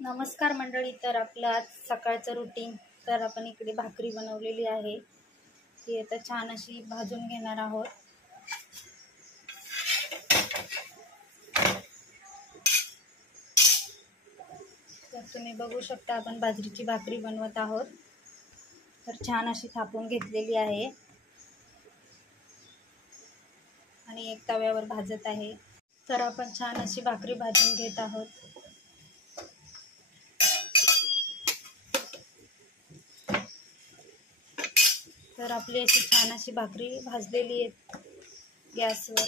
नमस्कार मंडळी. तर आपलं आज सकाळचं रुटीन. तर आपण इकडे भाकरी बनवलेली आहे, ती आता छान अशी भाजून घेणार आहोत. तर तुम्ही बघू शकता आपण बाजरीची भाकरी बनवत आहोत. तर छान अशी थापून घेतलेली आहे आणि एक तव्यावर भाजत आहे. तर आपण छान अशी भाकरी भाजून घेत आहोत. तर आपली अशी छान अशी भाकरी भाजलेली आहे गॅसवर.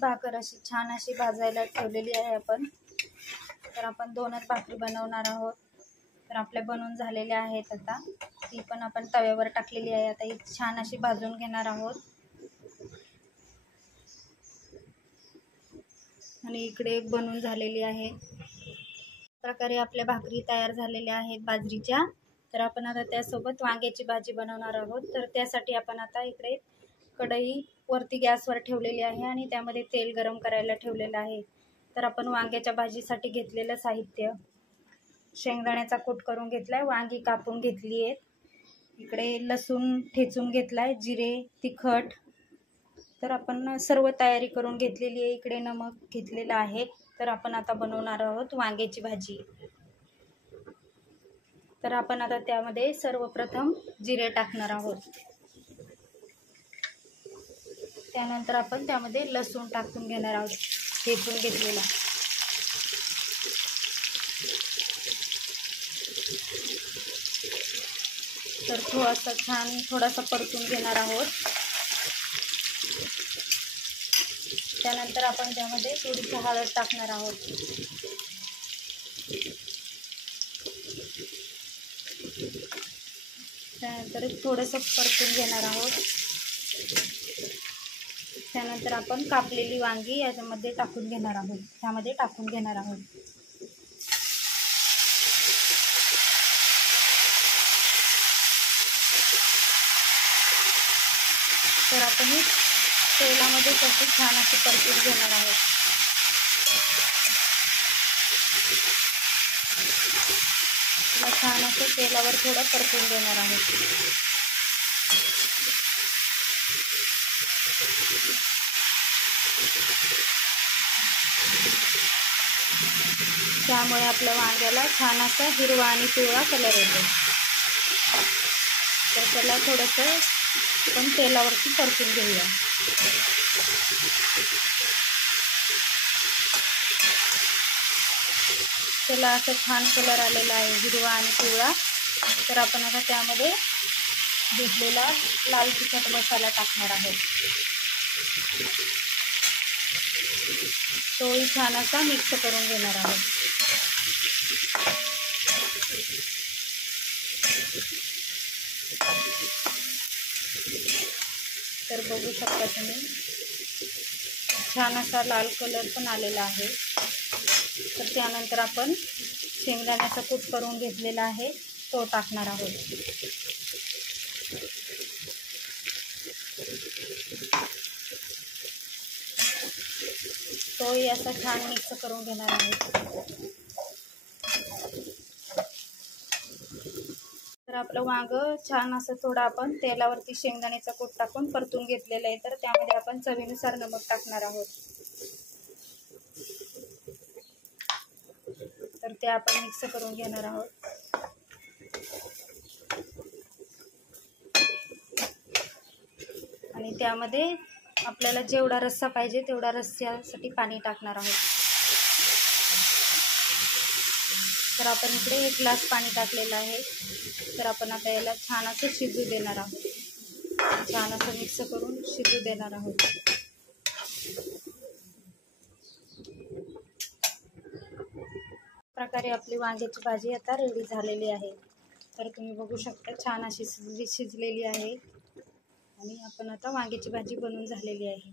भाकर अशी छान अशी भाजायला ठेवलेली आहे आपण. तर आपण 2च भाकरी बनवणार आहोत. तर आपल्या बनवून झालेल्या आहेत. आता ती पण आपण तव्यावर टाकलेली आहे. आता ही छान अशी भाजून घेणार आहोत. आणि इकडे एक बनवून झालेली आहे. प्रकारे आपल्या भाकरी तयार झालेल्या आहेत बाजरीच्या. तर आपण आता त्यासोबत वांग्याची भाजी बनवणार आहोत. तर त्यासाठी आपण आता इकडे कढई वरती गॅसवर ठेवलेली आहे आणि त्यामध्ये तेल गरम करायला ठेवलेलं आहे. तर आपण वांग्याच्या भाजीसाठी घेतलेलं साहित्य: शेंगदाण्याचा कूट करून घेतलाय, वांगी कापून घेतली आहेत, इकडे लसूण ठेचून घेतलाय, जिरे, तिखट. तर आपण सर्व तयारी करून घेतलेली आहे. इकडे नमक घेतलेलं आहे. तर आपण आता बनवणार आहोत वांग्याची भाजी. तर आपण आता त्यामध्ये सर्वप्रथम जिरे टाकणार आहोत. त्यानंतर आपण त्यामध्ये लसूण टाकून घेणार आहोत, ठेचून घेतलेला. तर थोडासा परतून घेणार आहोत. त्यानंतर आपण त्यामध्ये थोडीशी हळद टाकणार आहोत. त्यानंतर थोडंसं परतून घेणार आहोत. त्यानंतर आपण कापलेली वांगी याच्यामध्ये टाकून घेणार आहोत. त्यामध्ये टाकून घेणार आहोत. तर आपण तेलामध्ये त्याचे छान असे परतून घेणार आहोत. छान असं तेलावर थोडं परतून देणार आहोत. त्यामुळे आपल्या वांग्याला छान असा हिरवा आणि पिवळा कलर येतो. तर त्याला थोडंसं आपण तेलावरती परतून घेऊया. त्याला असं छान कलर आलेला आहे, हिरवा आणि पिवळा. तर आपण आता त्यामध्ये घेतलेला लाल तिखट मसाला टाकणार आहोत. तोही छान असा मिक्स करून घेणार आहोत. तर बघू शकता तुम्ही छान असा लाल कलर पण आलेला आहे. तर त्यानंतर आपण शेंगदाण्याचा कूट करून घेतलेला आहे, तो टाकणार आहोत. तोही असा छान मिक्स करून घेणार आहोत. तर आपलं वांग छान असं थोडं आपण तेलावरती शेंगदाण्याचा कूट टाकून परतून घेतलेलं आहे. तर त्यामध्ये आपण चवीनुसार नमक टाकणार आहोत. तर ते आपण मिक्स करून घेणार आहोत. आणि त्यामध्ये आपल्याला जेवढा रस्सा पाहिजे तेवढा रस्स्यासाठी पाणी टाकणार आहोत. तर आपण इकडे 1 ग्लास पाणी टाकलेलं आहे. तर आपण आता याला छान असं शिजू देणार आहोत. छान असं मिक्स करून शिजू देणार आहोत. प्रकारे आपली वांग्याची भाजी आता रेडी झालेली आहे. तर तुम्ही बघू शकता छान अशी शिजलेली आहे आणि आपण आता वांग्याची भाजी बनवून झालेली आहे.